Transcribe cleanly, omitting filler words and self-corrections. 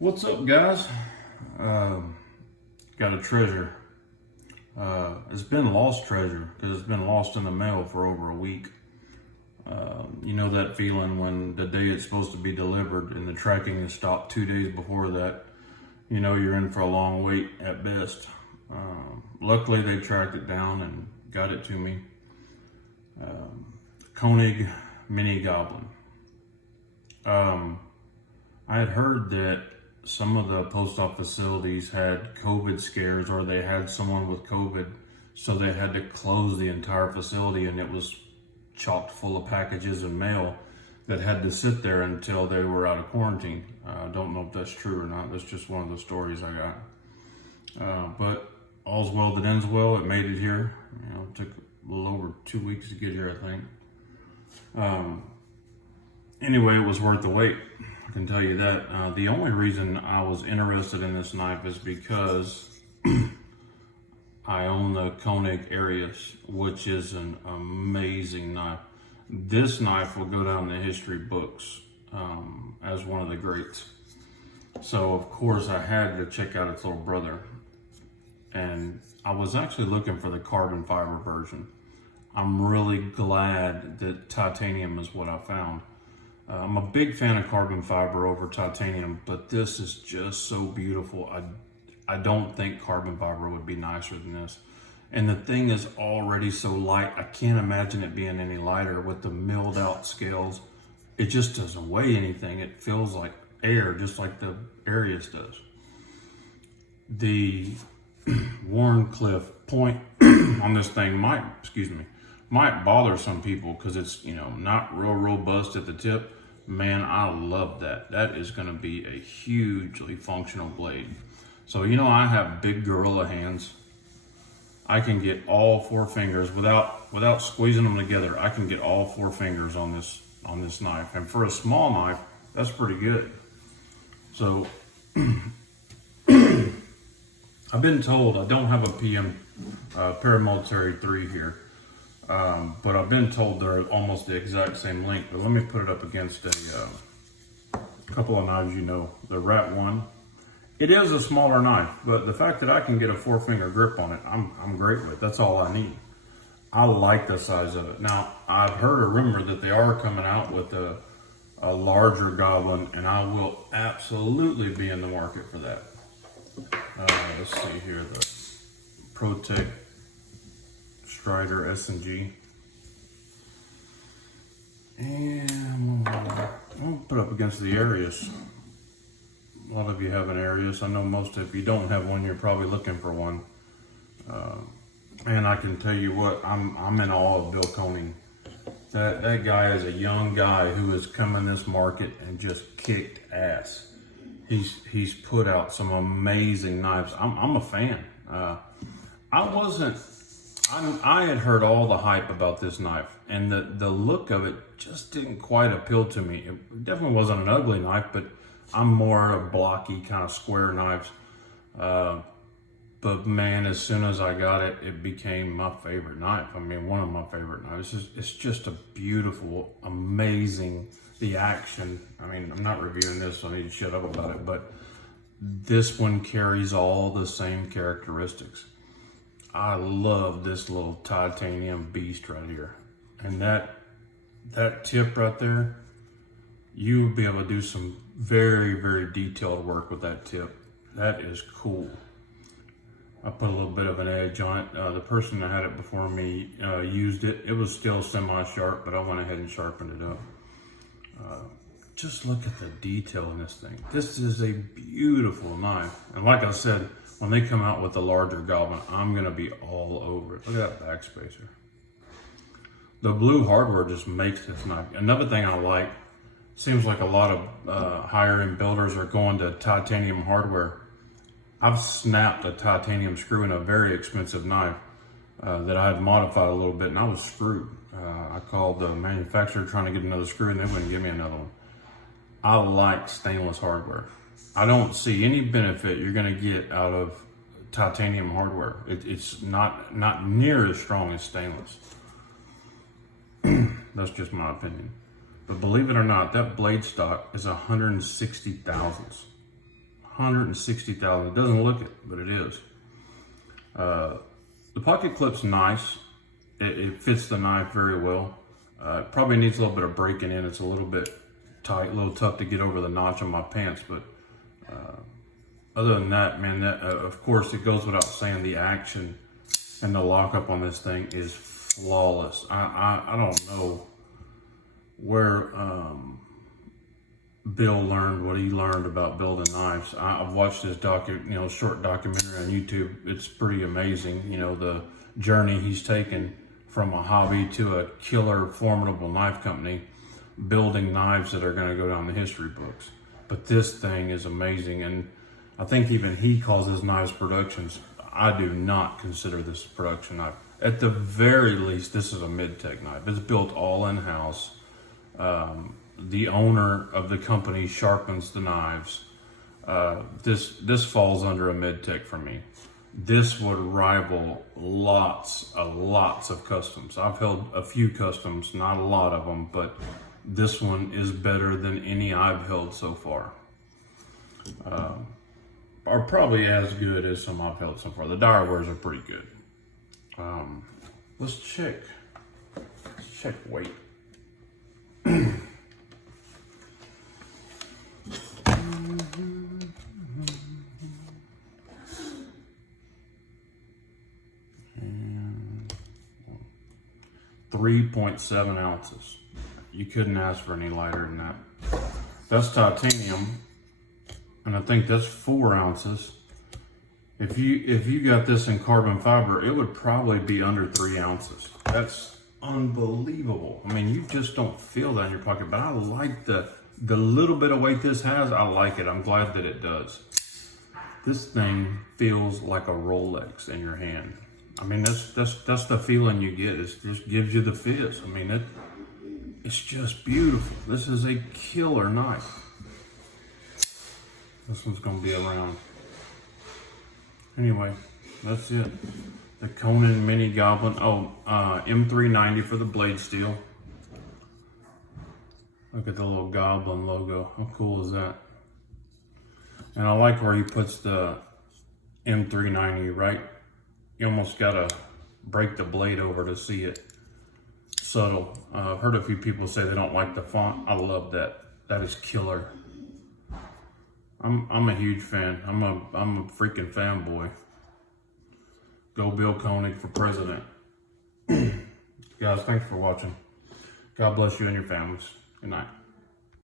What's up, guys? Got a treasure. It's been lost treasure because it's been lost in the mail for over a week. You know that feeling when the day it's supposed to be delivered and the tracking is stopped 2 days before that. You know you're in for a long wait at best. Luckily, they tracked it down and got it to me. Koenig mini Goblin. I had heard that some of the post office facilities had COVID scares, or they had someone with COVID, so they had to close the entire facility, and it was chocked full of packages and mail that had to sit there until they were out of quarantine. I don't know if that's true or not. That's just one of the stories I got. But all's well that ends well. It made it here. It took a little over 2 weeks to get here, I think. Anyway, it was worth the wait. I can tell you that. The only reason I was interested in this knife is because I own the Koenig Arius, which is an amazing knife. This knife will go down the history books as one of the greats. So of course I had to check out its little brother. And I was actually looking for the carbon fiber version. I'm really glad that titanium is what I found. I'm a big fan of carbon fiber over titanium, but this is just so beautiful. I don't think carbon fiber would be nicer than this. And the thing is already so light, I can't imagine it being any lighter with the milled out scales. It just doesn't weigh anything. It feels like air, just like the Arius does. The Warncliffe point on this thing might bother some people because it's, not real robust at the tip. Man, I love that. That is going to be a hugely functional blade. So, I have big gorilla hands. I can get all 4 fingers without squeezing them together. I can get all 4 fingers on this knife. And for a small knife, that's pretty good. So, I've been told I don't have a PM Paramilitary 3 here. But I've been told they're almost the exact same length. But let me put it up against a couple of knives, the Rat 1. It is a smaller knife, but the fact that I can get a 4-finger grip on it, I'm great with. That's all I need. I like the size of it. Now, I've heard a rumor that they are coming out with a larger Goblin, and I will absolutely be in the market for that. Let's see here, the ProTech Strider S&G. And I'm gonna put up against the Arius. A lot of you have an Arius. I know most of you don't have one, you're probably looking for one. And I can tell you what, I'm in awe of Bill Koenig. That guy is a young guy who has come in this market and just kicked ass. He's put out some amazing knives. I'm a fan. I had heard all the hype about this knife, and the look of it just didn't quite appeal to me. It definitely wasn't an ugly knife, but I'm more of blocky, kind of square knives. But man, as soon as I got it, it became my favorite knife. I mean, one of my favorite knives. It's just a beautiful, amazing, the action. I mean, I'm not reviewing this, so I need to shut up about it, but this one carries all the same characteristics. I love this little titanium beast right here. And that tip right there, you'll be able to do some very, very detailed work with that tip. That is cool. I put a little bit of an edge on it. The person that had it before me used it. It was still semi-sharp, but I went ahead and sharpened it up. Just look at the detail in this thing. This is a beautiful knife. And like I said, when they come out with the larger Goblin, I'm gonna be all over it. Look at that backspacer. The blue hardware just makes this knife. Another thing I like, seems like a lot of higher end builders are going to titanium hardware. I've snapped a titanium screw in a very expensive knife that I had modified a little bit, and I was screwed. I called the manufacturer trying to get another screw, and they wouldn't give me another one. I like stainless hardware. I don't see any benefit you're gonna get out of titanium hardware. It's not near as strong as stainless. That's just my opinion. But believe it or not, that blade stock is 160 thousandths. $160,000. It doesn't look it, but it is. The pocket clip's nice. It fits the knife very well. It probably needs a little bit of breaking in. It's a little bit tight, a little tough to get over the notch on my pants, but other than that, man, of course, it goes without saying, the action and the lockup on this thing is flawless. I don't know where Bill learned what he learned about building knives. I've watched this short documentary on YouTube. It's pretty amazing, the journey he's taken from a hobby to a killer, formidable knife company, building knives that are going to go down the history books. But this thing is amazing, and I think even he calls his knives productions. I do not consider this a production knife. At the very least, this is a mid-tech knife. It's built all in-house. The owner of the company sharpens the knives. This falls under a mid-tech for me. This would rival lots of customs. I've held a few customs, not a lot of them, but this one is better than any I've held so far. Are probably as good as some I've held so far. The Direwares are pretty good. Let's check weight. 3.7 ounces. You couldn't ask for any lighter than that. That's titanium, and I think that's 4 ounces. If you got this in carbon fiber, it would probably be under 3 ounces. That's unbelievable. I mean, you just don't feel that in your pocket, but I like the little bit of weight this has. I like it. I'm glad that it does. This thing feels like a Rolex in your hand. I mean, that's the feeling you get. It just gives you the fizz. I mean, it's just beautiful. This is a killer knife. This one's gonna be around. Anyway, that's it. The Koenig Mini Goblin. Oh, M390 for the blade steel. Look at the little Goblin logo. How cool is that? And I like where he puts the M390 right. You almost gotta break the blade over to see it subtle. I've heard a few people say they don't like the font. I love that. That is killer. I'm a huge fan. I'm a freaking fanboy. Go Bill Koenig for president. Guys, thanks for watching. God bless you and your families. Good night.